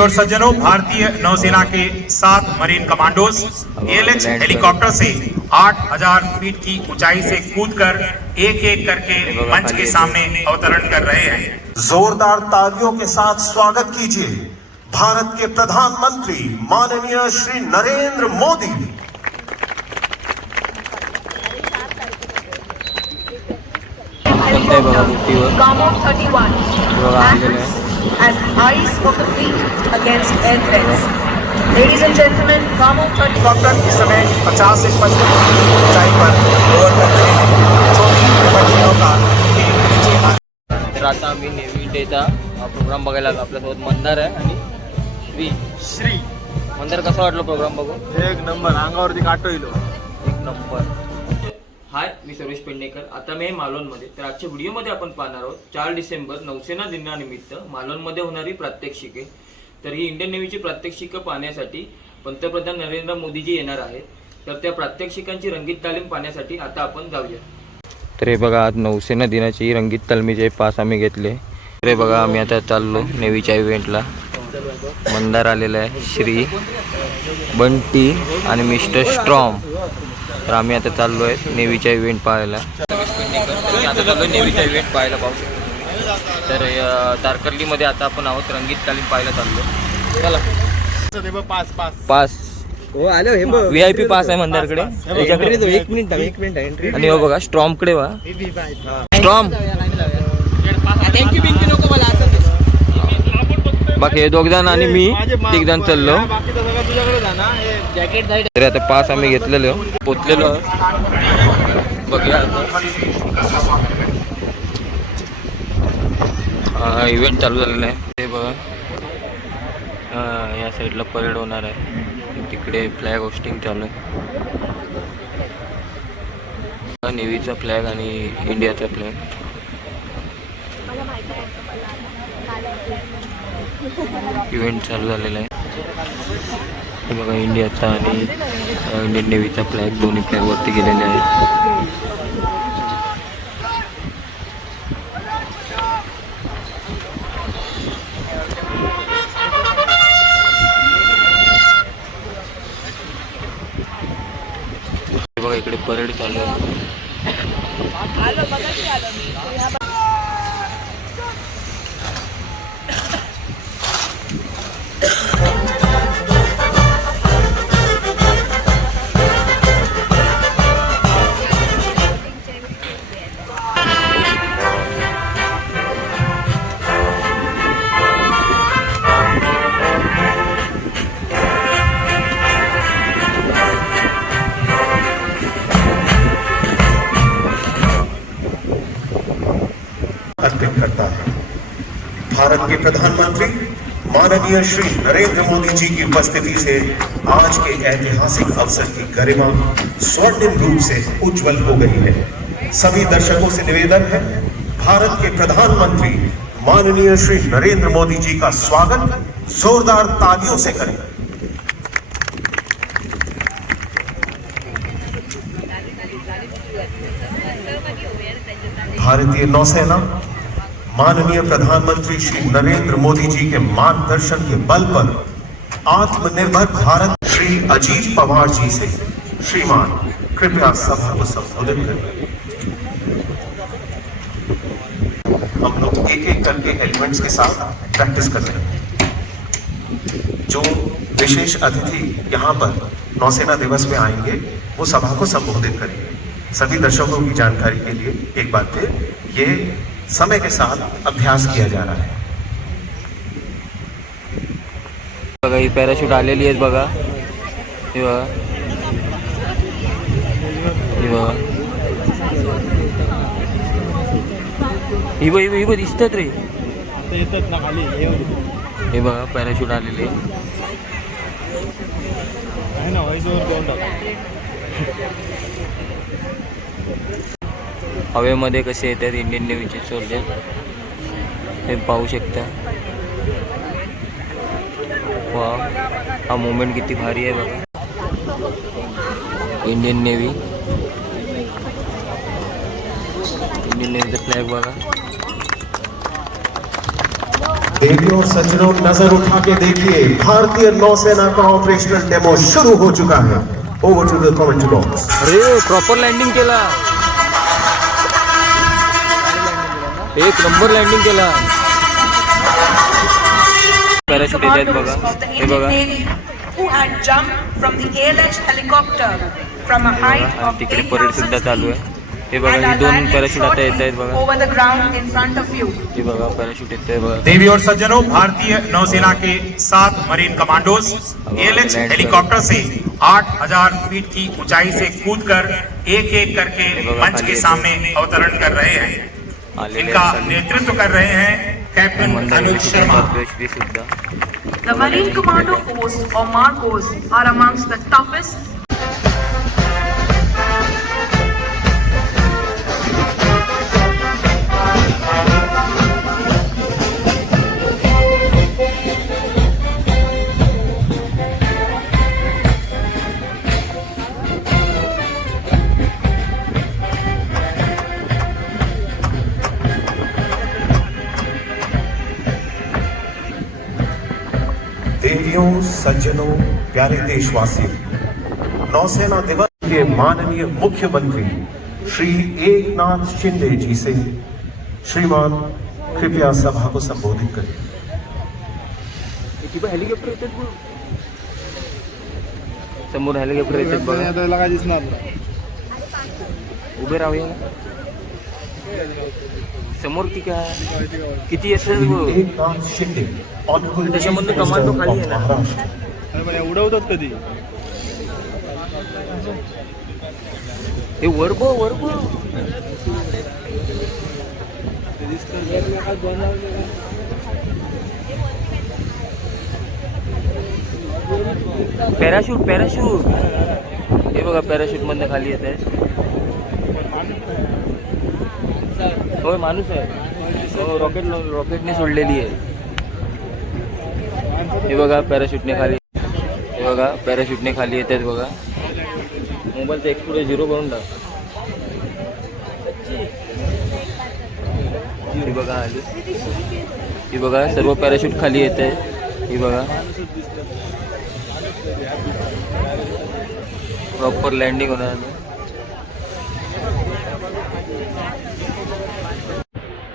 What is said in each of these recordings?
और सज्जनों, भारतीय नौसेना के 7 मरीन कमांडोज एएलएच हेलीकॉप्टर से 8000 फीट की ऊंचाई से कूदकर एक एक करके मंच के सामने अवतरण कर रहे हैं। जोरदार तालियों के साथ स्वागत कीजिए भारत के प्रधानमंत्री माननीय श्री नरेंद्र मोदी। Commonwealth 31 acts as eyes of the fleet against air threats. Ladies and gentlemen, Commonwealth 31 हेलीकॉप्टर इस समय 50 से 55 फीट की ऊंचाई पर ओवर कर रहे हैं। छोटी बच्चियों का एक नीचे तर आता आम्ही नेव्ही डेचा प्रोग्राम बघायला आलो. आपल्यासोबत मंदार आहे आणि श्री. मंदार कसा वाटलं प्रोग्राम बघून? एक नंबर, अंगावरती काटो येलो. एक नंबर. हाय, मी सुरेश पेडणेकर. आता मी आहे मालवणमध्ये. तर आजच्या व्हिडिओमध्ये आपण पाहणार आहोत 4 डिसेंबर नौसेना दिनानिमित्त मालवणमध्ये होणारी प्रात्यक्षिके. तर ही इंडियन नेव्हीची प्रात्यक्षिकं पाहण्यासाठी पंतप्रधान नरेंद्र मोदीजी येणार आहेत. तर त्या प्रात्यक्षिकांची रंगीत तालीम पाहण्यासाठी आता आपण जाऊया. तर हे बघा, आज नौसेना दिनाची रंगीत तालमीचे पास आम्ही घेतले. तर हे बघा, आम्ही आता चाललो नेव्हीच्या इव्हेंटला. मंदार आलेला आहे, श्री, बंटी आणि मिस्टर स्ट्रॉम. तर आम्ही आता चाललो आहे नेव्हीचा इव्हेंट पाहायला. आता चाललो नेव्हीचा इव्हेंट पाहायला पाहू शकतो. तर तारकर्लीमध्ये आता आपण आहोत, रंगीत तालीम पाहायला चाललो. चला, पास VIP पास आहे मंदारकडे. एक मिनिट एंट्री. आणि हो बघा, स्ट्रॉमकडे वा. स्ट्रॉम बाकी हे दोघजण आणि मी तिघजण चाललो. तर आता पास आम्ही घेतलेलो, पोचलेलो बघूया. इव्हेंट चालू झालेला आहे. ते बघा, या साईडला परेड होणार आहे. तिकडे फ्लॅग होस्टिंग चालू आहे. नेव्हीचा फ्लॅग आणि इंडियाचा फ्लॅग. इव्हेंट चालू झालेला आहे. हे बघा, इंडियाचा आणि इंडियन नेव्हीचा फ्लॅग दोन्ही फ्लॅगवरती गेलेले आहेत. बघा, इकडे परेड चालू आहे. अर्पित करता है। भारत के प्रधानमंत्री माननीय श्री नरेंद्र मोदी जी की उपस्थिति से आज के ऐतिहासिक अवसर की गरिमा स्वर्णिम रूप से उज्जवल हो गई है। सभी दर्शकों से निवेदन है, भारत के प्रधानमंत्री माननीय श्री नरेंद्र मोदी जी का स्वागत जोरदार तालियों से करें। भारतीय नौसेना माननीय प्रधानमंत्री श्री नरेंद्र मोदी जी के मार्गदर्शन के बल पर आत्मनिर्भर भारत श्री अजीत पवार जी से श्रीमान कृपया सभा को संबोधित करें। हम लोग एक एक करके एलिमेंट्स के साथ प्रैक्टिस कर रहे हैं। जो विशेष अतिथि यहाँ पर नौसेना दिवस में आएंगे वो सभा को संबोधित करेंगे। सभी दर्शकों की जानकारी के लिए एक बार फिर ये समय के साथ अभ्यास किया जा रहा है। बघा, ही पॅराशूट आलेली आहेत बघा. हे बघा, ही बघ दिसतात रे. हे बघा, पॅराशूट आलेली हवेमध्ये कसे येतात इंडियन नेव्हीचे सोल्जर हे पाहू शकता. वा, हा मोमेंट किती भारी आहे बघा. इंडियन नेव्हीचा फ्लॅग बघा. देवियों और सज्जनों, नजर उठा के देखिए, भारतीय नौसेना का ऑपरेशनल डेमो शुरू हो चुका है। Over to the commentary box. अरे प्रॉपर लँडिंग केला, एक नंबर लँडिंग केला. पॅराशूट येत आहेत बघा, Commandos of the हे Indian बघा. Navy who had jumped from the ALH helicopter from a height आणि of तिकडे परेड 8,000 सुद्धा चालू feet आहे. हे बघा, and ही are दोन landing पॅराशूट आता येत आहेत shortly बघा. over the ground in front of you. हे बघा पॅराशूट येत आहे बघा. देवी और सज्जनों, भारतीय नौसेना के 7 मरीन कमांडोज एएलएच हेलीकॉप्टर से 8,000 फीट की ऊंचाई से कूदकर एक एक करके मंच के सामने अवतरण कर रहे हैं। इनका नेतृत्व कर रहे हैं कैप्टन अनुज शर्मा। सुद्धा The Marine Commando Force or Marcos are amongst the toughest देवियों, सज्जनों, प्यारे देशवासियों, नौसेना दिवस के माननीय मुख्यमंत्री श्री एकनाथ शिंदे जी से श्रीमान कृपया सभा को संबोधित करें। हेलिकॉप्टर येतात बघ, समोर हेलिकॉप्टर येतात बघा. उभे राहूया ना. समोर ती काय किती येतात बघ. एकनाथ शिंदे ऑनरेबल त्याच्यामधनं कमांडो खाली आहे ना. महाराष्ट्र। उडवतात कधी हे वर बघ, वर बघ. पॅराशूट पॅराशूट हे बघा, पॅराशूट मधनं खाली येत आहे. होय, माणूस आहे. हो, रॉकेटने सोडलेली आहे. हे बघा पॅराशूटने खाली, हे बघा पॅराशूटने खाली येत आहेत बघा. मोबाईलचा एक्सपोर्ट 0 करून टाक. हे बघा आली, ही बघा सर्व पॅराशूट खाली येत आहे. ही बघा प्रॉपर लँडिंग होणार.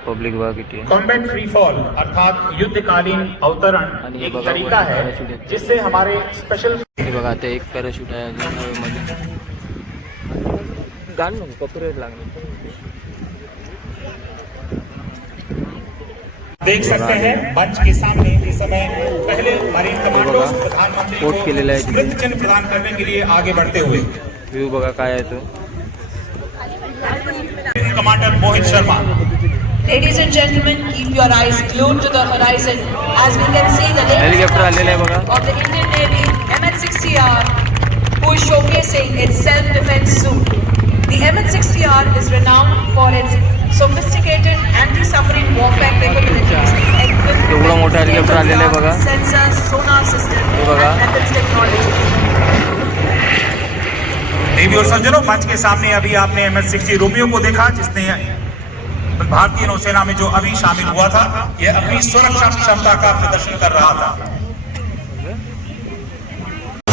पब्लिक बघा किती आहे. कॉम्बैट फ्री फॉल अर्थात युद्धकालीन अवतरण एक तरीका है जिससे हमारे स्पेशल हे बघा आता एक पॅराशूट आहे अजून हवेमध्ये. गाण नको, कॉपीराइट लागणार. देख सकते हैं मंच के सामने इस समय पहले मरीन कमांडोज प्रधानमंत्री कोट केलेला आहे को तिथे. स्मृति चिन्ह प्रदान करने के लिए आगे बढ़ते हुए व्ह्यू बघा काय आहे तो. कमांडर Mohit Sharma. Ladies and gentlemen, keep your eyes glued to the horizon as we can see the helicopter आलेलं आहे बघा. of the Indian Navy MH-60R who is showcasing its self-defense suit. The MH-60R is renowned for its sophisticated anti-submarine warfare capabilities, equipped एवढा मोठा with helicopter आलेला आहे बघा. state-of-the-art sensors, sonar system, हे बघा. and weapons technology. देवी और सज्जनों, मंच के सामने अभी आपने MS-60 रोमियो को देखा जिसने भारतीय नौसेना में जो अभी शामिल हुआ था, यह अपनी सुरक्षा क्षमता का प्रदर्शन कर रहा था।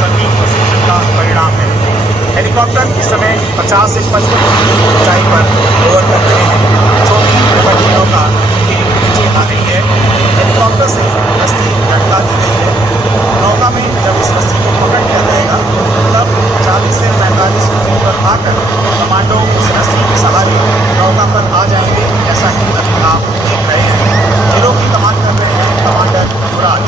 सटीक प्रशिक्षण का परिणाम है। हेलीकॉप्टर इस समय 50 से 55 फीट की ऊंचाई पर ओवर कर रहे हैं। छोटी बड़ी नौका के नीचे आ गई है। हेलीकॉप्टर से रस्सी लटका दी गई है। नौका में जब इस रस्सी को पकड़ लिया जाएगा तब 40 से 45 फीट पर आकर कमांडो इस रस्सी के सहारे नौका पर आ जाएंगे, जैसा कि अभी आप देख रहे हैं। जिलों की कमान कर रहे हैं कमांडर युवराज।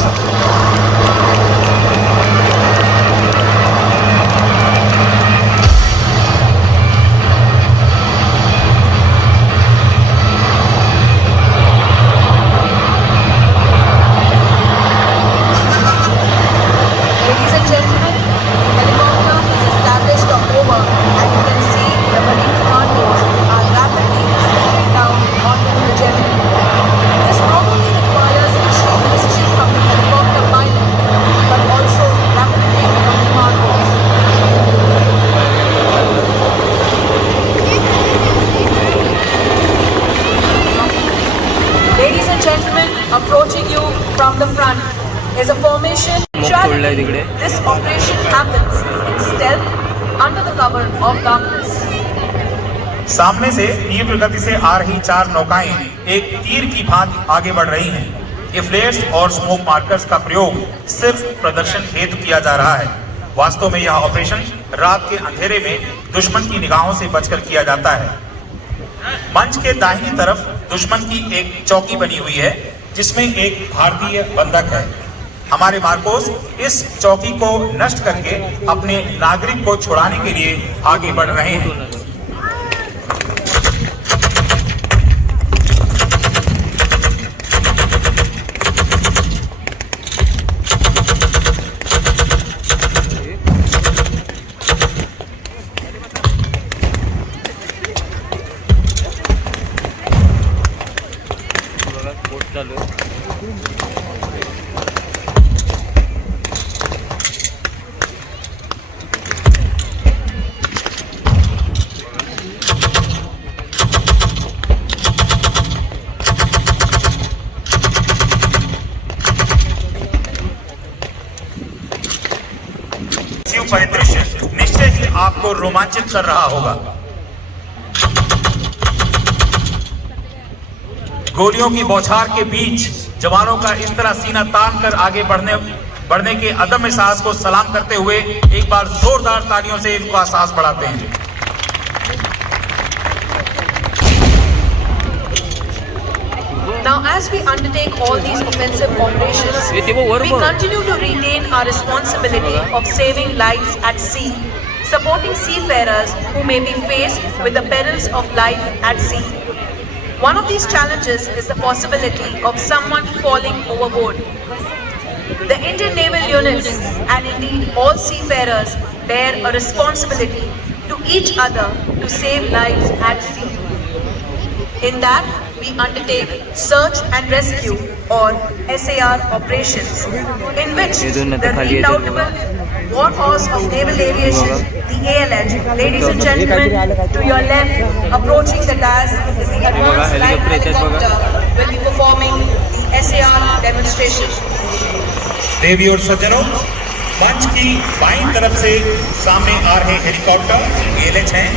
सोडलाय तिकडे. this operation happens in stealth under the cover of darkness. सामने से तीव्र गति से आ रही 4 नौकाएं एक तीर की भांति आगे बढ़ रही हैं। ये फ्लेयर्स और स्मोक मार्कर्स का प्रयोग सिर्फ प्रदर्शन हेतु किया जा रहा है। वास्तव में यह ऑपरेशन रात के अंधेरे में दुश्मन की निगाहों से बचकर किया जाता है। मंच के दाहिनी तरफ दुश्मन की एक चौकी बनी हुई है जिसमें एक भारतीय बंधक है। हमारे मार्कोस इस चौकी को नष्ट करके अपने नागरिक को छुड़ाने के लिए आगे बढ़ रहे हैं। चालू आहे. परिदृश्य निश्चय ही आपको रोमांचित कर रहा होगा। गोलियों की बौछार के बीच जवानों का इस तरह सीना तान कर आगे बढ़ने के अदम्य साहस को सलाम करते हुए एक बार जोरदार तालियों से इनका साहस बढ़ाते हैं। Now, as we undertake all these offensive operations, we continue to retain our responsibility of saving lives at sea, supporting seafarers who may be faced with the perils of life at sea. One of these challenges is the possibility of someone falling overboard. The Indian naval units and indeed all seafarers bear a responsibility to each other to save lives at sea. In that, we undertake search and rescue or SAR operations, in which the redoubtable warhorse of naval aviation, the ALH, ladies and gentlemen, to your left, approaching the dais is the advanced light helicopter, will be performing the SAR demonstration. देवी और सज्जनों, मंच की बाईं तरफ से सामने आ रहे helicopter ALH हैं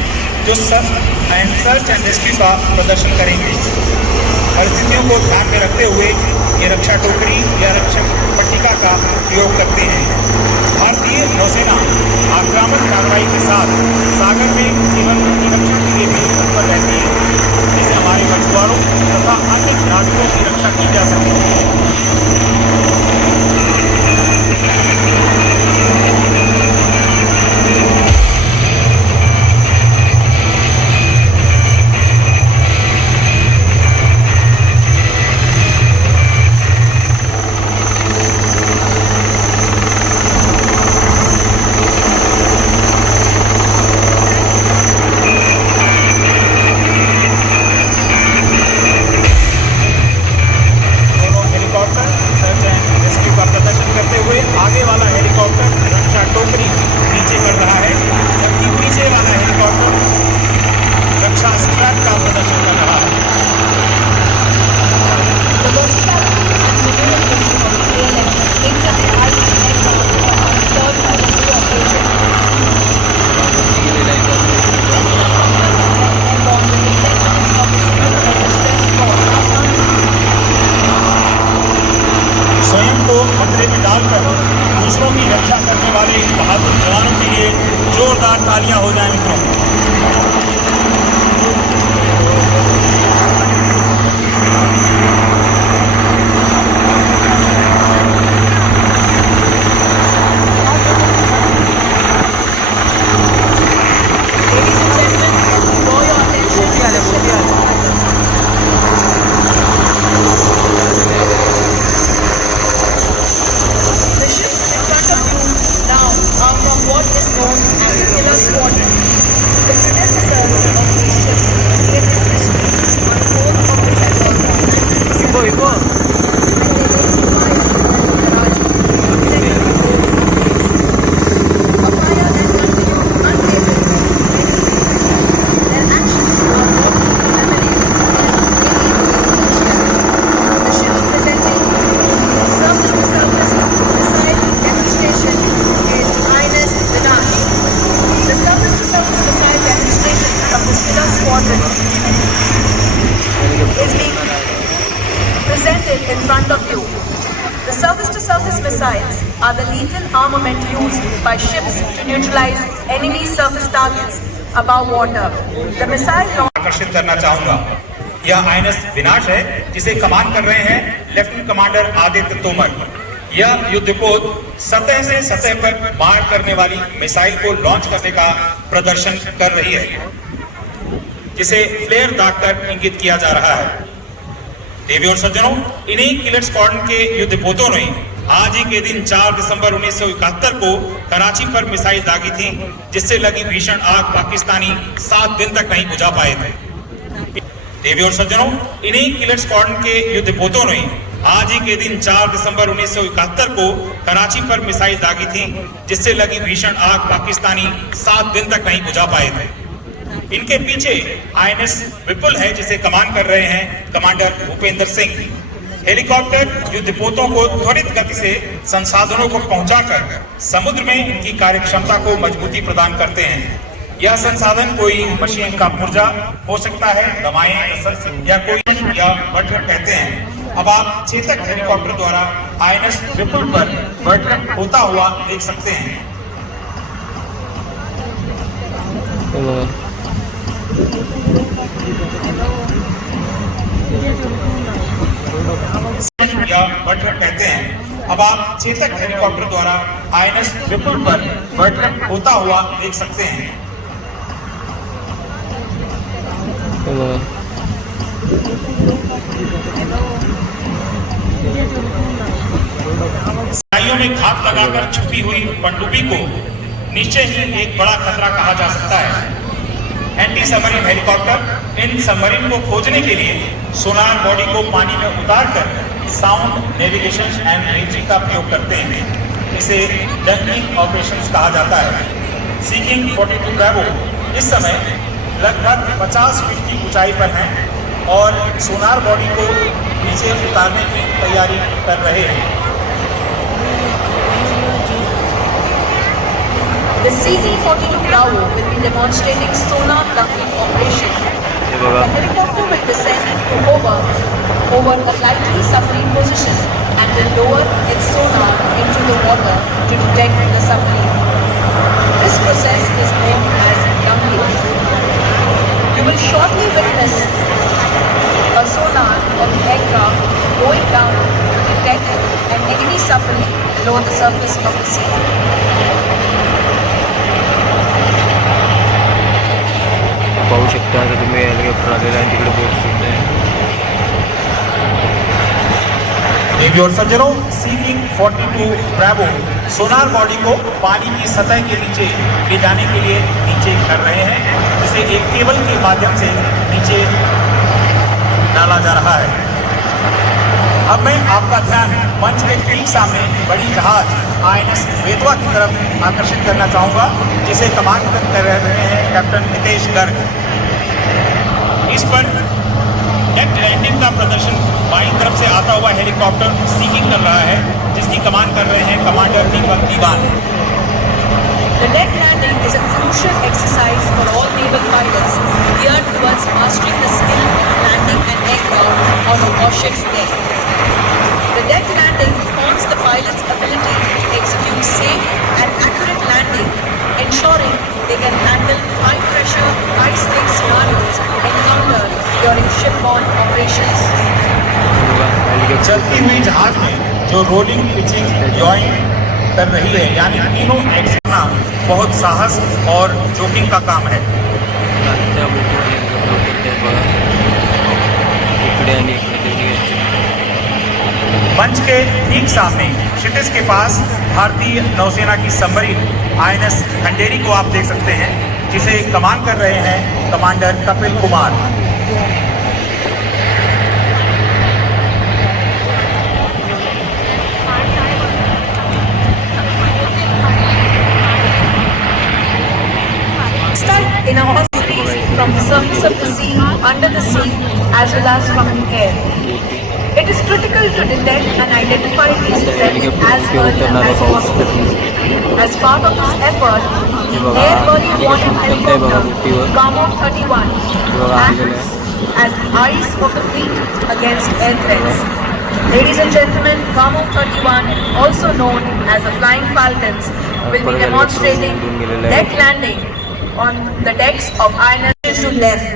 जो सर्च एंड रेस्क्यू का प्रदर्शन करेंगे। परिस्थितियों को ध्यान में रखते हुए ये रक्षा टोकरी या रक्षक पट्टिका का प्रयोग करते हैं। भारतीय नौसेना आक्रामक कार्रवाई के साथ सागर में जीवन की रक्षा के लिए भी तत्पर रहती है, जिससे हमारे मछुआरों तथा अन्य नागरिकों की रक्षा की जा सके। दूसरों की रक्षा करने वाले बहादुर जवानों के लिए जोरदार तालियां हो जाएं मित्रों। What is known as the killer squadron. The predecessor missiles are the lethal armament used by ships to neutralize enemy surface targets above water. The missile launch आकर्षित करना चाहूंगा। यह आईएनएस विनाश है, जिसे कमान कर रहे हैं लेफ्टिनेंट कमांडर आदित्य तोमर। यह युद्धपोत सतह से सतह पर मार करने वाली मिसाइल को लॉन्च करने का प्रदर्शन कर रही है, जिसे फ्लेयर दागकर इंगित किया जा रहा है। देवी और सज्जनों, इन्हीं किलर स्क्वाड्रन के युद्धपोतों ने आज ही के दिन 4 दिसंबर 1971 को कराची पर मिसाइल दागी थी, जिससे लगी भीषण आग पाकिस्तानी 7 दिन तक नहीं बुझा पाए थे। देवी और सज्जनों, इन्हीं किलर स्क्वाड्रन के युद्धपोतों ने आज ही के दिन 4 दिसंबर 1971 को कराची पर मिसाइल दागी थी, जिससे लगी भीषण आग पाकिस्तानी 7 दिन तक नहीं बुझा पाए थे। इनके पीछे आईएनएस विपुल है, जिसे कमान कर रहे हैं कमांडर भूपेंद्र सिंह। हेलीकॉप्टर युद्धपोतों को त्वरित गति से संसाधनों को पहुंचाकर समुद्र में इनकी कार्यक्षमता को मजबूती प्रदान करते हैं। यह संसाधन कोई मशीन का पुर्जा हो सकता है, दवाएं या कोई या बटर कहते हैं। अब आप चेतक हेलीकॉप्टर द्वारा आईएनएस विपुल पर बटर होता हुआ देख सकते हैं। या बटर कहते हैं। अब आप चेतक हेलीकॉप्टर द्वारा आईएनएस विपुल पर बटर होता हुआ देख सकते हैं। खाइयों में घात लगाकर छुपी हुई पनडुब्बी को निश्चय ही एक बड़ा खतरा कहा जा सकता है। एंटी सबमरीन हेलीकॉप्टर इन सबमरीन को खोजने के लिए सोनार बॉडी को पानी में उतारकर साउंड नेविगेशन एंड रेंजिंग का प्रयोग करते हैं। इसे डंकिंग ऑपरेशंस कहा जाता है। सीकिंग 42 ब्रावो इस समय लगभग 50 फीट की ऊंचाई पर हैं और सोनार बॉडी को नीचे उतारने की तैयारी कर रहे हैं। The CT-42 Bravo will be demonstrating sonar ducking operation. The helicopter will descend to hover over a likely submarine position and will lower its sonar into the water to detect the submarine. This process is known as ducking. You will shortly witness a sonar of the aircraft going down to detect an enemy submarine below the surface of the sea. पाहू शकता आता तुम्ही हेलिकॉप्टर आलेला आहे, तिकडे बोट सुद्धा आहे। देवी और सज्जनों, सीकिंग 42 ब्रावो सोनार बॉडी को पानी की सतह के नीचे ले जाने के लिए नीचे कर रहे हैं, जिसे एक केबल के माध्यम से नीचे डाला जा रहा है। अब मैं आपका ध्यान मंच के ठीक सामने बड़ी जहाज आईएनएस वेतवा की तरफ आकर्षित करना चाहूँगा, जिसे कमान कर रहे हैं कैप्टन नितेश गर्ग। इस पर डेक लैंडिंग का प्रदर्शन बाईं तरफ से आता हुआ हेलीकॉप्टर सीकिंग कर रहा है, जिसकी कमान कर रहे हैं commander Deepak Diwan. The deck landing is a crucial exercise for all naval pilots geared towards mastering the skill of landing an aircraft on a warship's deck. The deck landing taunts the pilot's ability to execute safe and accurate landing, ensuring they can handle high-pressure, high-stakes scenarios encountered during shipborne operations. चलती हुई जहाज में जो rolling pitching joint कर रही है, यानी तीनों एक्सना बहुत साहस और जोखिम का काम है। मंच के ठीक सामने क्षितिज के पास भारतीय नौसेना की सबमरीन आईएनएस खंडेरी को आप देख सकते हैं, जिसे कमान कर रहे हैं कमांडर Kapil Kumar. In our series from the surface of the sea, under the sea, as well as from the air. It is critical to detect and identify these threats as early as possible. As part of this effort, the Air Early Warning Helicopter Kamo 31 acts as the eyes of the fleet against air threats. Ladies and gentlemen, Kamo 31, also known as the Flying Falcons, will be demonstrating deck landing on the decks of INS to left,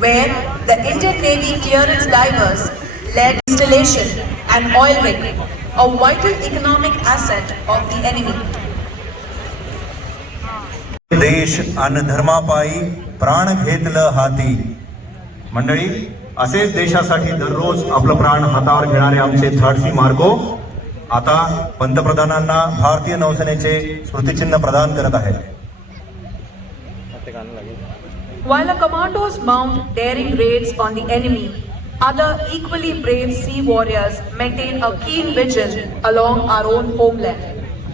where the Indian Navy clearance divers led installation and oil rig, a vital economic asset of the enemy. देश अन धर्मापायी प्राण घेतलं हाती. मंडळी, असेच देशासाठी दररोज आपलं प्राण हातावर घेणारे आमचे धाडसी मार्गो आता पंतप्रधानांना भारतीय नौसेनेचे स्मृतिचिन्ह प्रदान करत आहेत. While the commandos mount daring raids on the enemy, other equally brave sea warriors maintain a keen vigil along our own homeland,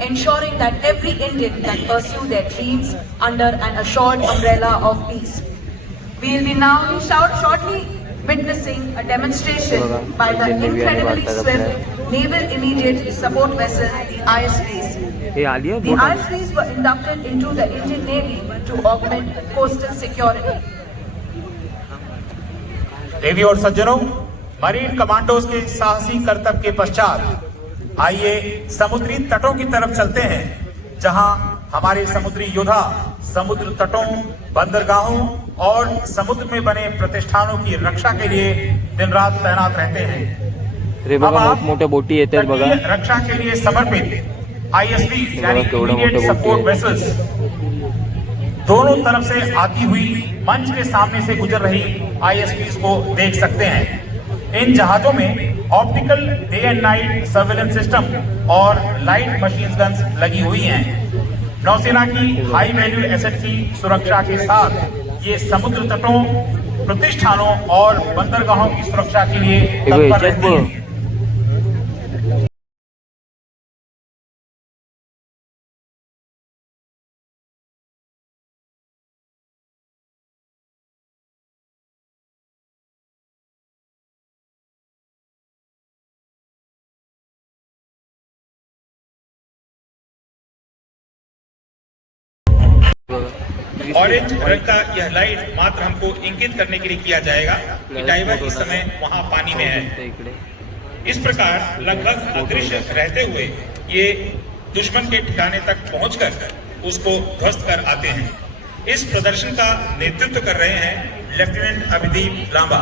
ensuring that every Indian can pursue their dreams under an assured umbrella of peace. We will be now shortly witnessing a demonstration by the incredibly swift naval immediate support vessel, the ISVs. The ISVs were inducted into the Indian Navy to augment coastal security. देवी और सज्जनों, marine commandos के साहसी करतब के पश्चात आइए समुद्री तटों की तरफ चलते हैं, जहां हमारे समुद्री योद्धा समुद्र तटों, बंदरगाहों और समुद्र में बने प्रतिष्ठानों की रक्षा के लिए दिन रात तैनात रहते हैं. रे बघा, मोठ्या बोटी येतात बघा. रक्षा के लिए समर्पित आईएसवी यानी इमीडिएट सपोर्ट वेसल्स दोनों तरफ से आती हुई मंच के सामने से गुजर रही आईएसपीज को देख सकते हैं. इन जहाजों में optical day and night surveillance system और लाइट मशीन गन्स लगी हुई हैं. नौसेना की हाई वैल्यू एसेट की सुरक्षा के साथ ये समुद्र तटों, प्रतिष्ठानों और बंदरगाहों की सुरक्षा के लिए तत्पर रहती है. ऑरेंज रंग का यह लाइट मात्र हमको इंगित करने के लिए किया जाएगा कि डाइवर इस समय वहां पानी में है. इस प्रकार लगभग अदृश्य रहते हुए ये दुश्मन के ठिकाने तक पहुंचकर उसको ध्वस्त कर आते हैं. इस प्रदर्शन का नेतृत्व कर रहे हैं लेफ्टिनेंट अभिदीप लांबा.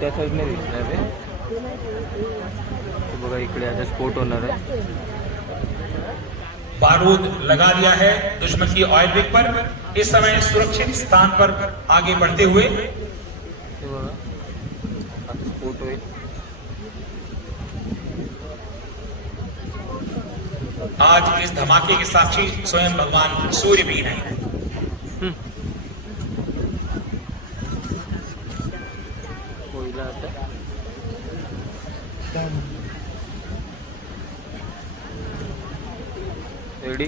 त्या साईडने दिसणार आहे बघा, इकडे आता स्फोट होणार आहे. बारूद लगा दिया है दुश्मन की ऑयल रिग पर. इस समय सुरक्षित स्थान पर आगे बढ़ते हुए स्फोट होईल. आज इस धमाके के साक्षी स्वयं भगवान सूर्य भी हैं. कोयला आता ready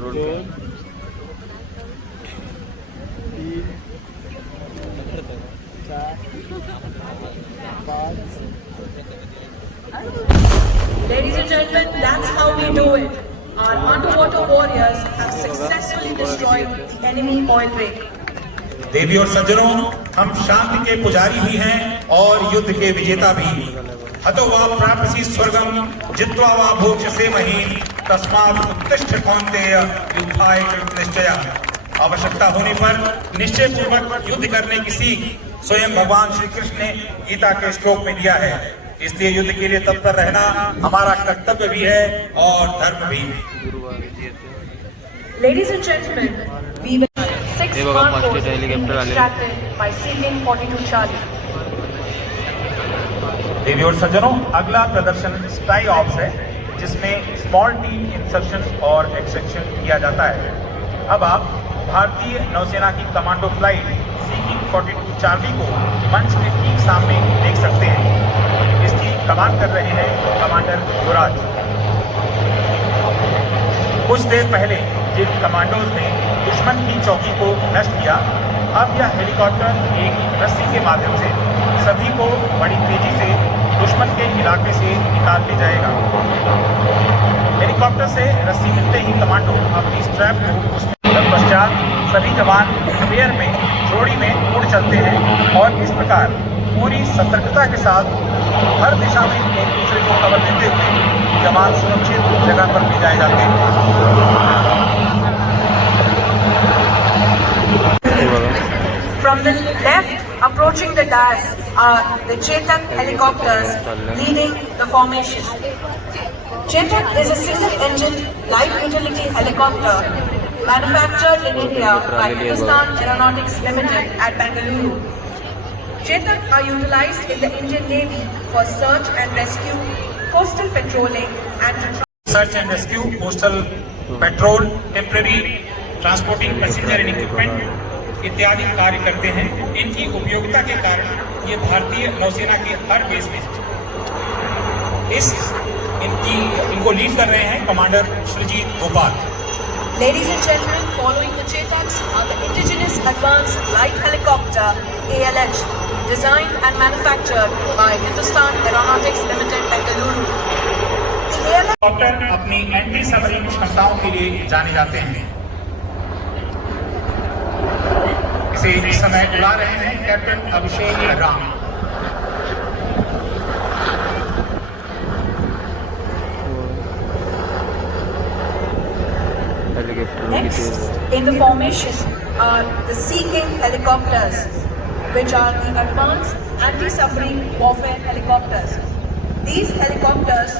road Ladies and gentlemen, that's how we do it. Our underwater warriors have successfully destroyed the enemy oil rig. देवी और सज्जनों, हम शांति के पुजारी भी हैं और युद्ध के विजेता भी. हतो वा प्राप्यसि स्वर्गम जित्वा वा भोक्ष्यसे महीम् तस्मात् उत्तिष्ठ कौन्तेय युद्धाय कृत निश्चय. आवश्यकता होने पर निश्चय पूर्वक युद्ध करने की सीख स्वयं भगवान श्री कृष्ण ने गीता के श्लोक में दिया है. इसलिए युद्ध के लिए तत्पर रहना हमारा कर्तव्य भी है और धर्म भी. Ladies and gentlemen, we will 6 cargoes distracted by sealing 42 Charlie. देवी और सज्जनों, अगला प्रदर्शन स्काई ऑप्स है, जिसमें स्मॉल टीम इंसर्शन और एक्सट्रैक्शन किया जाता है. अब आप भारतीय नौसेना की कमांडो फ्लाइट CQ-42 चार्ली को मंच के ठीक सामने देख सकते हैं. इसकी कमान कर रहे हैं कमांडर युवराज. कुछ देर पहले जिन कमांडोज ने दुश्मन की चौकी को नष्ट किया, अब यह हेलीकॉप्टर एक रस्सी के माध्यम से सभी को बड़ी तेजी से दुश्मन के इलाके से निकाल ले जाएगा. हेलीकॉप्टर से रस्सी मिलते ही कमांडो अपनी स्ट्रैप को उसमें तत्पश्चात सभी जवान एयर में जोड़ी में उड़ चलते हैं और इस प्रकार पूरी सतर्कता के साथ हर दिशा में एक दूसरे को खबर देते हुए जवान सुरक्षित जगह पर ले जाए जाते हैं। From the left, approaching the dais, are the Chetak helicopters leading the formation. Chetak is a single-engine light utility helicopter manufactured in India by Hindustan Aeronautics Limited at Bengaluru. Chetak are utilized in the Indian Navy for search and rescue, coastal patrolling, and search and rescue, coastal petrol, temporary transporting passenger and equipment इत्यादि कार्य करते हैं। इनकी उपयोगिता के कारण ये भारतीय नौसेना के हर बेस में इनको लीड कर रहे हैं commander Sreejith Gopal. Ladies and gentlemen, following the Chetaks are the indigenous advanced light helicopter ALH, designed and manufactured by Hindustan Aeronautics Limited, Bengaluru. The ALH helicopter अपनी एंटी सबमरीन क्षमताओं के लिए जाने जाते हैं। इसे इस समय उड़ा रहे हैं कैप्टन अभिषेक Ram. Next in the formation are the Sea King helicopters, which are the advanced anti-submarine warfare helicopters. These helicopters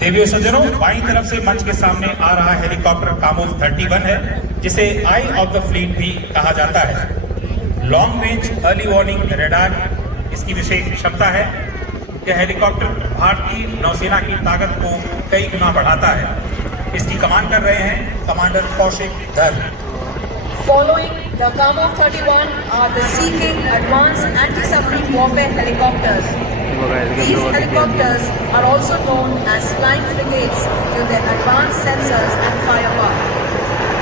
देवियों सज्जनों, बाईं तरफ से मंच के सामने आ रहा हेलीकॉप्टर कामोव 31 है, जिसे आई ऑफ द फ्लीट भी कहा जाता है। Long range early warning radar इसकी विशेष क्षमता है। यह हेलीकॉप्टर भारतीय नौसेना की ताकत को कई गुना बढ़ाता है। इसकी कमान कर रहे हैं कमांडर कौशिक धर। following the Kamov 31 are the Sea King advanced anti-submarine warfare helicopters. These helicopters are also known as flying frigates due to their advanced sensors and firepower.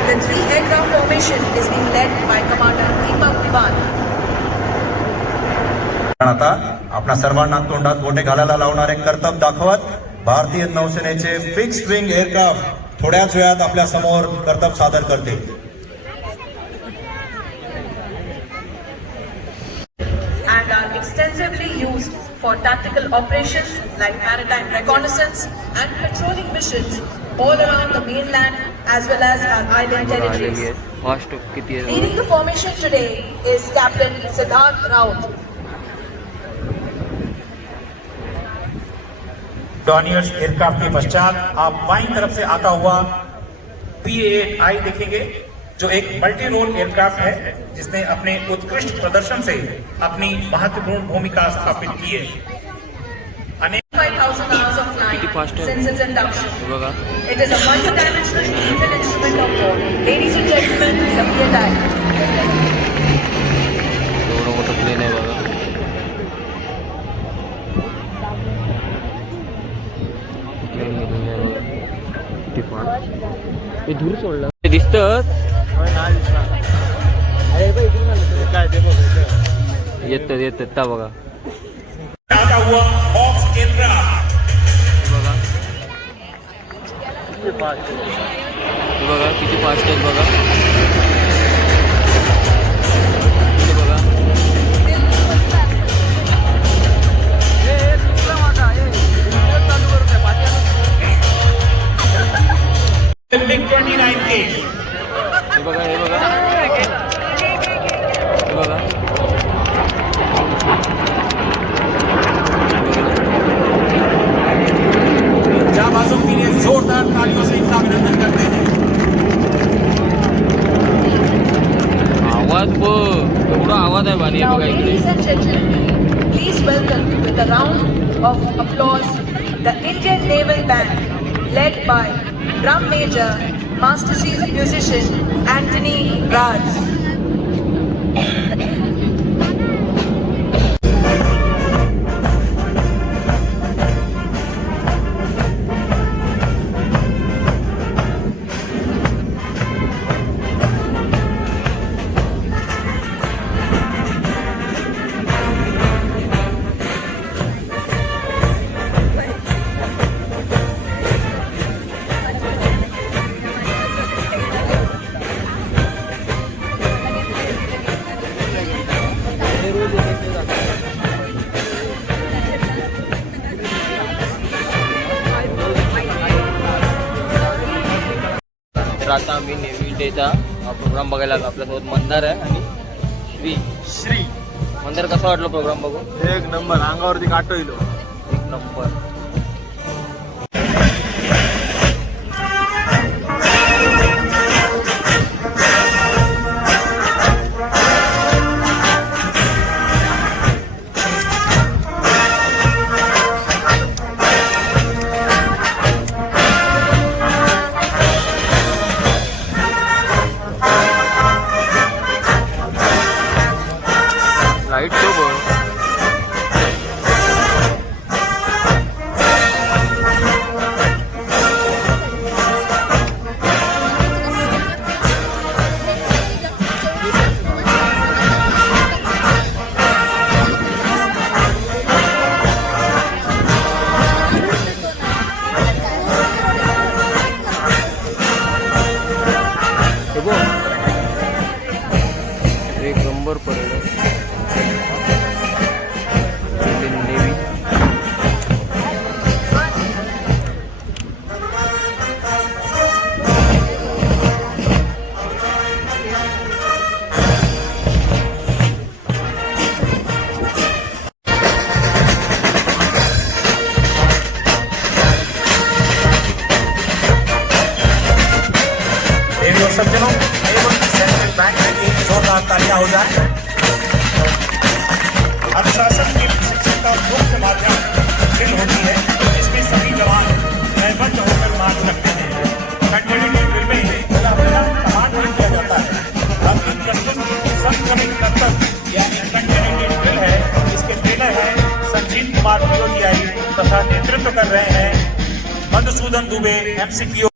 The three aircraft formation is being led by Commander Deepak Diwan. आता आपणा सर्वांना तोंडात गोटे घालायला लावणारे कर्तव्य दाखवत भारतीय नौसेनेचे फिक्स्ड विंग एअरक्राफ्ट थोड्याच वेळात आपल्या समोर कर्तव्य सादर करतील। And are extensively used for tactical operations like maritime reconnaissance and patrolling missions all around the mainland as well as our island territories. Fast किती आहे? Leading the formation today is Captain Siddharth Raut. Dornier's aircraft के पश्चात आप बाईं तरफ से आता हुआ PA-8I देखेंगे, जो एक मल्टी रोल एयरक्राफ्ट है जिसने अपने उत्कृष्ट प्रदर्शन से अपनी महत्वपूर्ण भूमिका स्थापित की है। 5,000 hours of किती flying फास्ट आहे? since its induction. हे बघा It is a multi-dimensional digital instrument of war. Ladies and gentlemen, the PA-9. एवढं मोठं प्लेन आहे बघा। प्लेन निघून आहे बघा। किती फास्ट हे धूर सोडलं ते दिसतं येतात ता बघा। आता हुआ हॉक्स एयरक्राफ्ट हे बघा किती फास्ट आहेत बघा। हे बघा MiG-29K हे बघा हे बघा हे बघा जाबाजों के लिए जोरदार तालियों से इनका अभिनंदन करते हैं। आवाज बघ एवढा आवाज आहे बानी हे Now, बघा इकडे। ladies and gentlemen, please welcome with a round of applause the Indian Naval Band led by Drum Major, Master Chief Musician Anthony Raj. तर आता आम्ही नेव्ही डेचा प्रोग्राम बघायला आलो. आपल्यासोबत मंदार आहे आणि श्री. मंदार, कसा वाटलं प्रोग्राम बघून? एक नंबर, अंगावरती काटो इलो. एक नंबर. लाईट शो बघ. एक नंबर पडेल. नेव्ही देवी और सज्जनों, एवं सेंट्रल बैंक के लिए जोरदार तालियां हो जाए. अनुशासन की प्रशिक्षण का मुख्य माध्यम ड्रिल होती है, इसमें सभी जवान लयबद्ध होकर मार्च करते हैं. कंटिन्यूटी ड्रिल में बिना कमांड नहीं किया जाता है. अपनी प्रस्तुत संक्रमित कर्तव्य यानी कंटिन्यूटी ड्रिल है. इसके ट्रेनर हैं संजीव कुमार POTI तथा नेतृत्व कर रहे हैं मधुसूदन दुबे MCPO.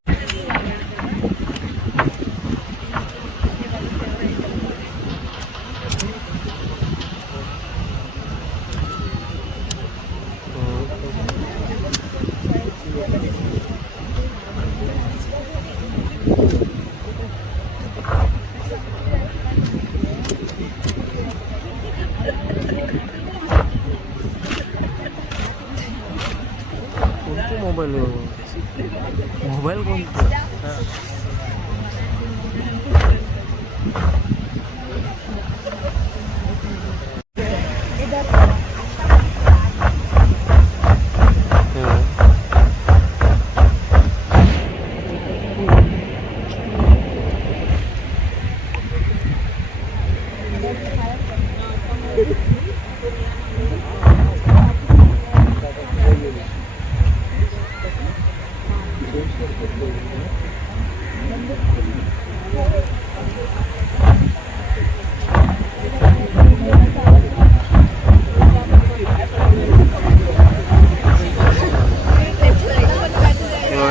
मोबाईल कोणतं?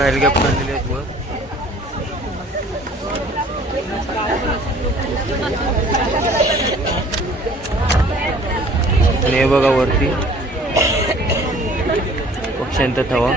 हेलिकॉप्टर दिले आहेत वर. आणि हे बघा वरती पक्ष्यांचा थवा.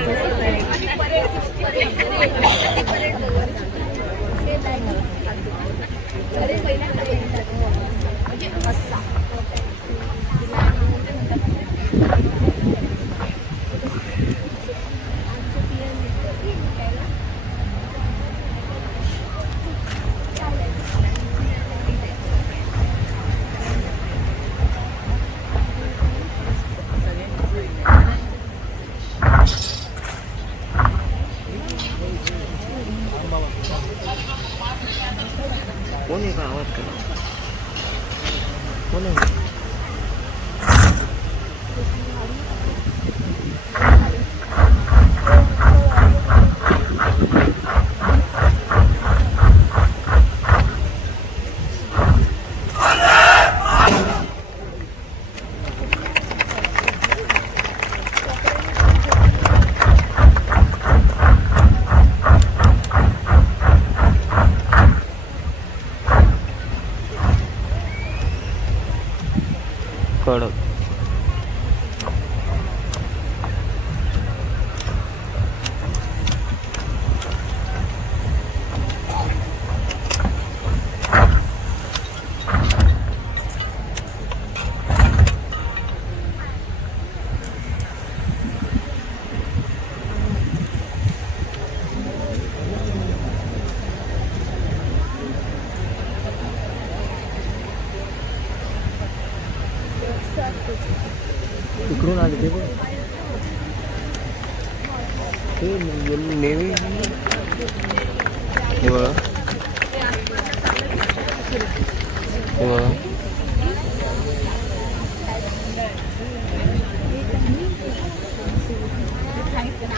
कोण आहे का आवाज करा? कोण आहे? कडक. तिकडून आले ते बघ. ते नेव्ही हे बघा, हे बघा.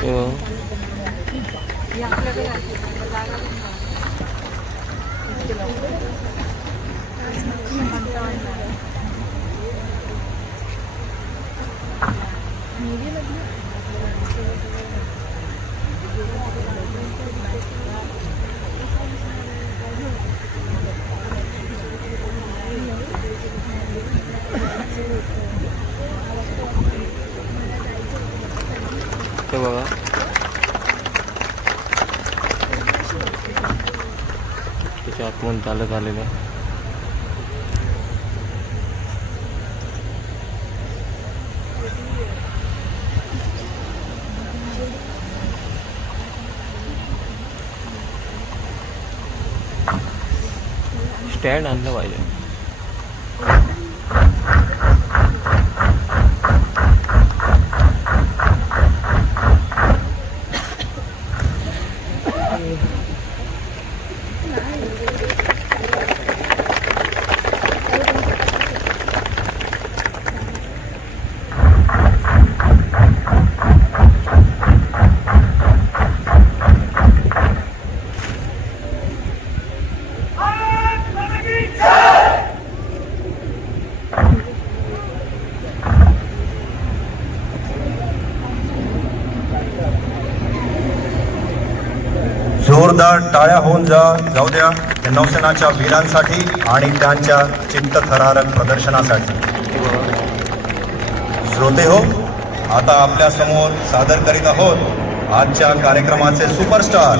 हे बघा. हे बघा, त्याच्या आतमधून चालत आलेलं आहे. स्टँड आणलं पाहिजे. जोरदार टाळ्या होऊन जाऊ द्या या नौसेनाच्या वीरांसाठी आणि त्यांच्या चित्तथरारक प्रदर्शनासाठी. श्रोते हो, आता आपल्या समोर सादर करीत आहोत आजच्या कार्यक्रमाचे सुपरस्टार,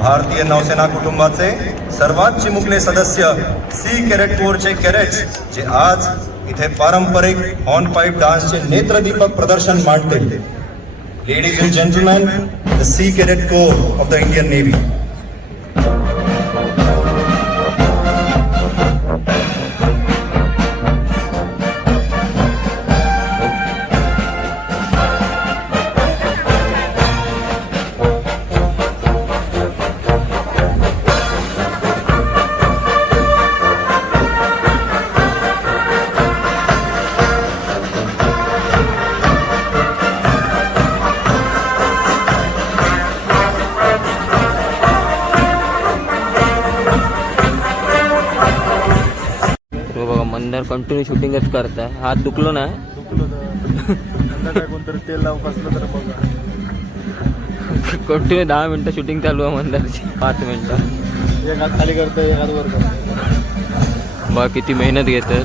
भारतीय नौसेना कुटुंबाचे सर्वात चिमुकले सदस्य सी कॅडेट कोरचे कॅडेट्स, जे आज इथे पारंपरिक हॉर्नपाईप डान्सचे नेत्रदीपक प्रदर्शन मांडतील. Ladies and gentlemen, the Sea Cadet Corps of the Indian Navy. Mandar continue शूटिंगच करताय. हात दुखलो ना, कोणतरी तेल लावून बसलं तर बघा. कंटिन्यू 10 मिनटं शूटिंग चालू आहे मंदारची. 5 मिनटं एक हात खाली करतोय, एक हात वर करतोय. बघा किती मेहनत घेतात.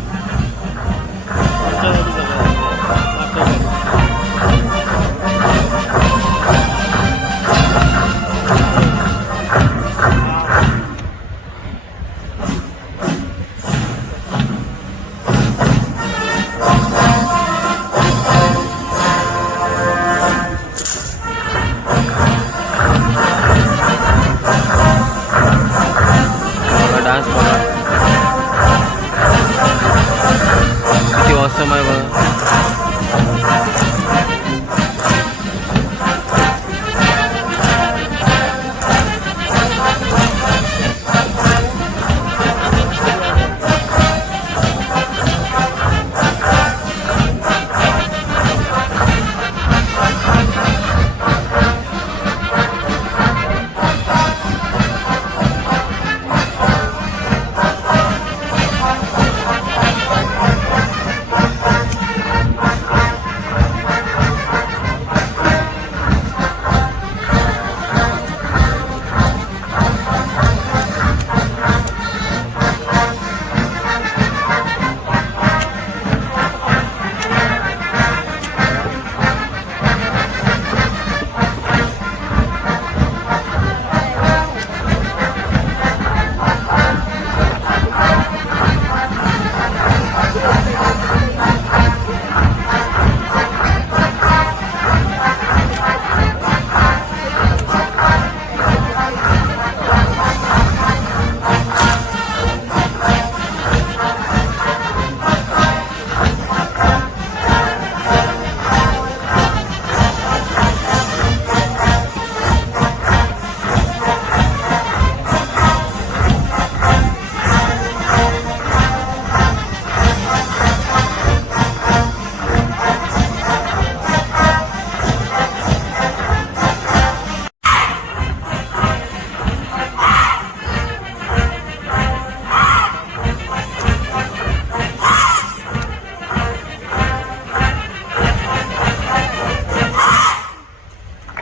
डान्स बघा किती ऑसम आहे बघा.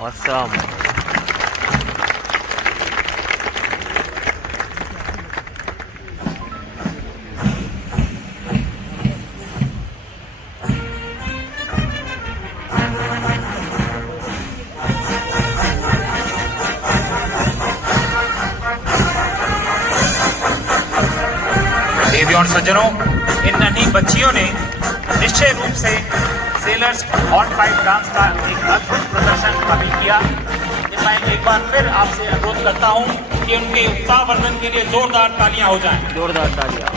awesome. देवियों और सज्जनों, इन नन्ही बच्चियों ने निश्चय रूप से सेलर्स हॉट पाइप डांस का एक अद्भुत प्रदर्शन अभी किया। मैं एक बार फिर आपसे अनुरोध करता हूं कि उनके उत्साह वर्धन के लिए जोरदार तालियां हो जाएं। जोरदार तालियां।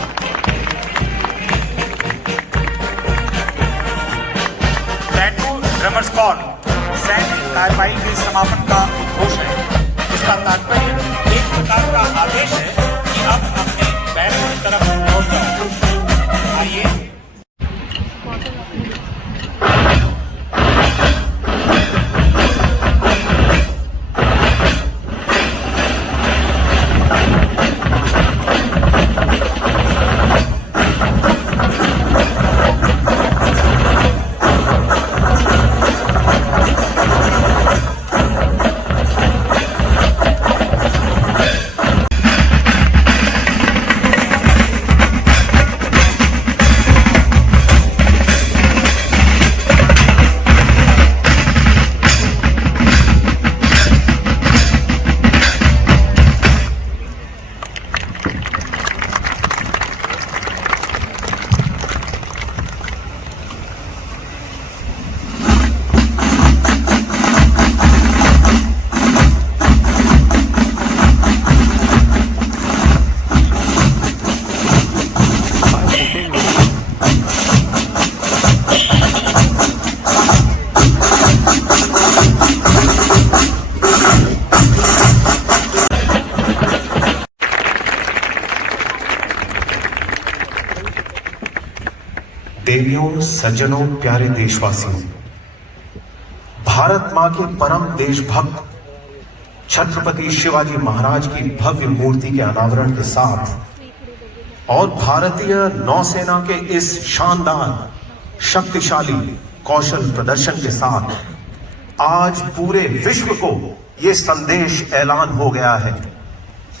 टैटू ड्रमर्स कॉल सैन्य कार्रवाई के समापन का उद्घोष है। इसका तात्पर्य एक प्रकार का आदेश है कि अब अपने बैरक की तरफ लौट जाओ। आइए देवियों, सज्जनों, प्यारे देशवासियों, भारत मां के परम देशभक्त छत्रपति शिवाजी महाराज की भव्य मूर्ति के अनावरण के साथ और भारतीय नौसेना के इस शानदार शक्तिशाली कौशल प्रदर्शन के साथ आज पूरे विश्व को ये संदेश ऐलान हो गया है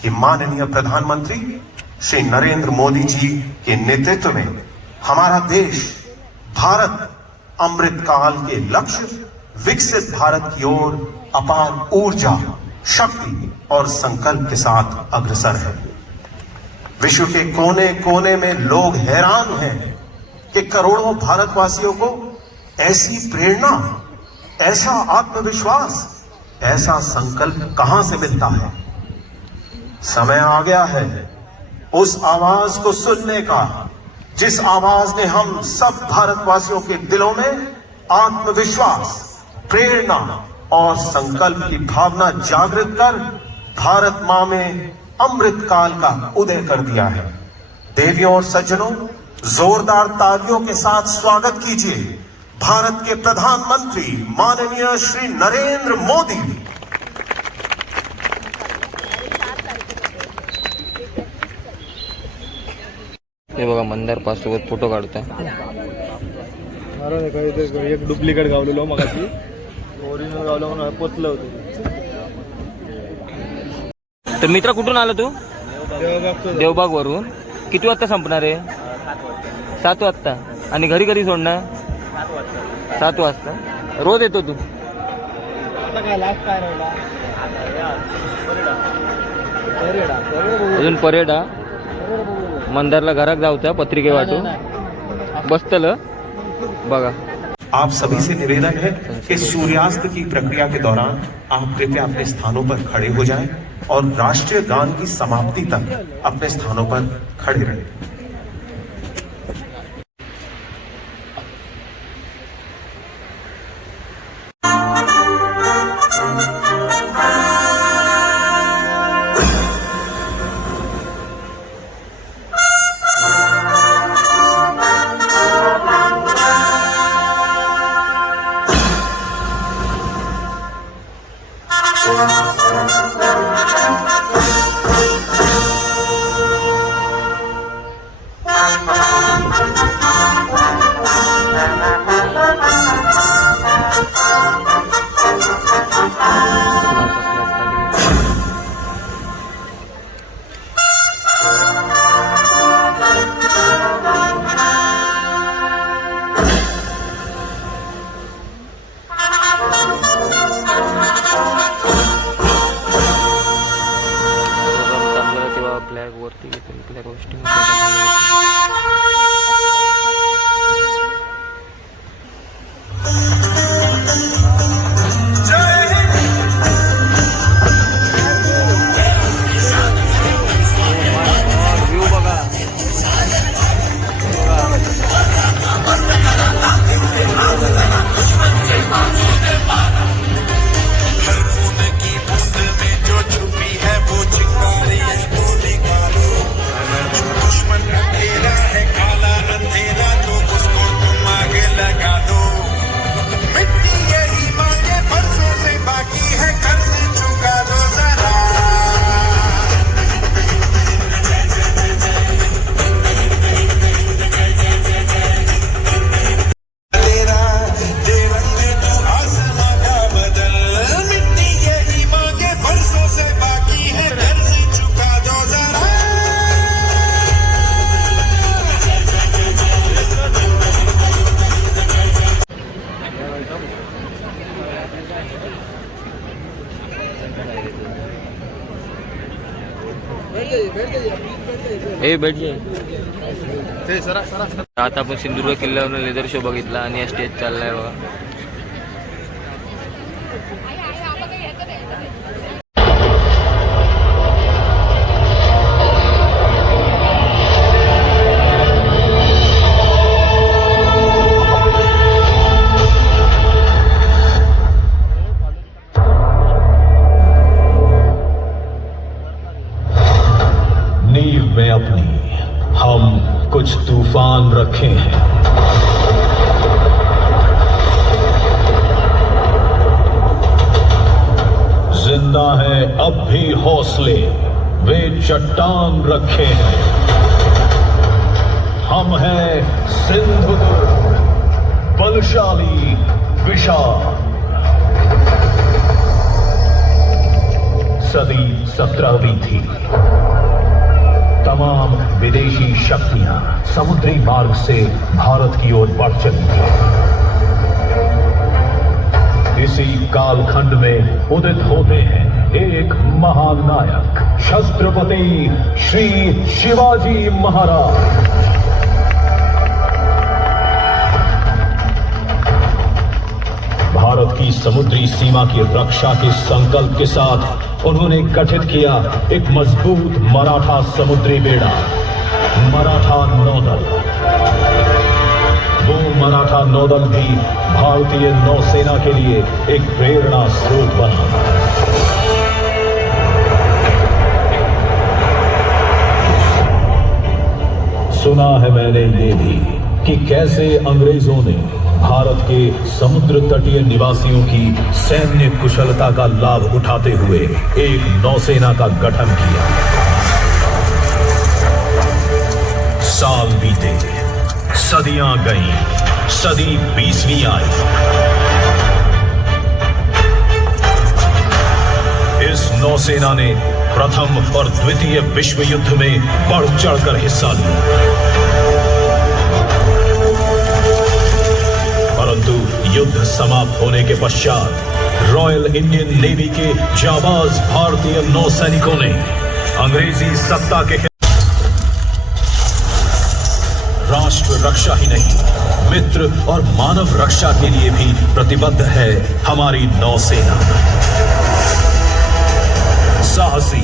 कि माननीय प्रधानमंत्री श्री नरेंद्र मोदी जी के नेतृत्व में हमारा देश भारत अमृत काल के लक्ष्य विकसित भारत की ओर अपार ऊर्जा, शक्ति और संकल्प के साथ अग्रसर है। विश्व के कोने कोने में लोग हैरान हैं कि करोड़ों भारतवासियों को ऐसी प्रेरणा, ऐसा आत्मविश्वास, ऐसा संकल्प कहां से मिलता है। समय आ गया है उस आवाज को सुनने का जिस आवाज ने हम सब भारतवासियों के दिलों में आत्मविश्वास, प्रेरणा और संकल्प की भावना जागृत कर भारत मां में अमृत काल का उदय कर दिया है। देवियों और सज्जनों, जोरदार तालियों के साथ स्वागत कीजिए भारत के प्रधानमंत्री माननीय श्री नरेंद्र मोदी। हे बघा मंदार पास सोबत फोटो काढताय. अरे काय ते एक डुप्लिकेट गावलेलो मगाशी ओरिजिनल गावलं म्हणून पोचलं होतं. तर मित्र कुठून आला तू? देवबाग वरून. किती वाजता संपणार आहे? 7 वाजता. आणि घरी कधी सोडणार? 7 वाजता. रोज येतो तू? आता काय लास्ट काय राहिला? अजून परेडा मंदारला घरात जाऊचा पत्रिके वाटू बसतल बघा. आप सभी से निवेदन है कि सूर्यास्त की प्रक्रिया के दौरान आप कृपया अपने स्थानों पर खड़े हो जाएं और राष्ट्रीय गान की समाप्ति तक अपने स्थानों पर खड़े रहें. ए बैठ जाय. आता आपण सिंधुदुर्ग किल्ल्यावर लेदर शो बघितला आणि स्टेज चाललाय बघा. नींव में अपनी हम कुछ तूफान रखे हैं. जिंदा है अब भी हौसले, वे चट्टान रखे हैं. हम हैं सिंधुदुर्ग, बलशाली विशाल. सदी 17वीं थी. तमाम विदेशी शक्तियां समुद्री मार्ग से भारत की ओर बढ़ चली थी. इसी कालखंड में उदित होते हैं एक महान नायक, छत्रपति श्री शिवाजी महाराज. भारत की समुद्री सीमा की रक्षा के संकल्प के साथ उन्होंने गठित किया एक मजबूत मराठा समुद्री बेड़ा, मराठा नौदल. वो मराठा नौदल भी भारतीय नौसेना के लिए एक प्रेरणा स्रोत बना. सुना है मैंने ये भी कि कैसे अंग्रेजों ने भारत के समुद्र तटीय निवासियों की सैन्य कुशलता का लाभ उठाते हुए एक नौसेना का गठन किया. साल बीते, सदियां गईं, सदी 20वीं आई. इस नौसेना ने प्रथम और द्वितीय विश्व युद्ध में बढ़ चढ़कर हिस्सा लिया. परंतु युद्ध समाप्त होने के पश्चात रॉयल इंडियन नेवी के जाबाज भारतीय नौसैनिकों ने अंग्रेजी सत्ता के राष्ट्र रक्षा ही नहीं, मित्र और मानव रक्षा के लिए भी प्रतिबद्ध है हमारी नौसेना. साहसी,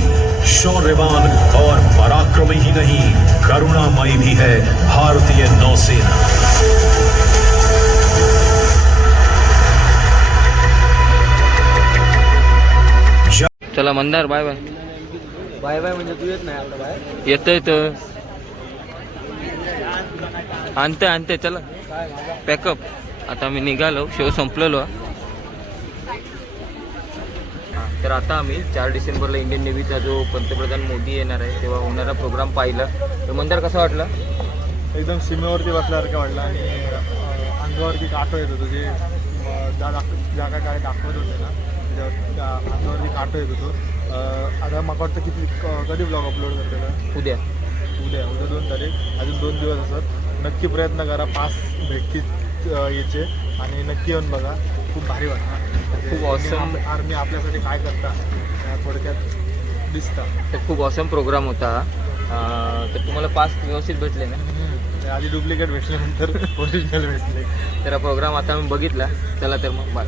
शौर्यवान और पराक्रमी ही नहीं, करुणामयी भी है भारतीय नौसेना. चला Mandar, bye bye. Bye bye म्हणजे तू येत नाही आपलं बाय. येतोय तर आणते चला पॅकअप. आता आम्ही निघालो, शो संपलेलो. तर आता आम्ही 4 डिसेंबरला इंडियन नेव्हीचा जो पंतप्रधान मोदी येणार आहे तेव्हा होणारा प्रोग्राम पाहिला. तर मंदार कसा वाटला? एकदम सीमेवरती बसल्यासारखं वाटलं आणि अंगावरती काटो येत होतो. जे जागा काय दाखवत होते ना त्या अंगावरती काटो येत होतो. आता मला वाटतं किती कधी ब्लॉग अपलोड करते? उद्या 2 तारीख, अजून 2 दिवस असतात. नक्की प्रयत्न करा, पास भेटतील याचे आणि नक्की येऊन बघा. खूप भारी वाटतं. खूप ऑसम आर्मी आपल्यासाठी काय करता थोडक्यात दिसतं. तर खूप ऑसम प्रोग्राम होता. तर तुम्हाला पास व्यवस्थित भेटले ना? आधी डुप्लिकेट भेटल्यानंतर ओरिजिनल भेटले. तर हा प्रोग्राम आता आम्ही बघितला. चला तर मग बाय.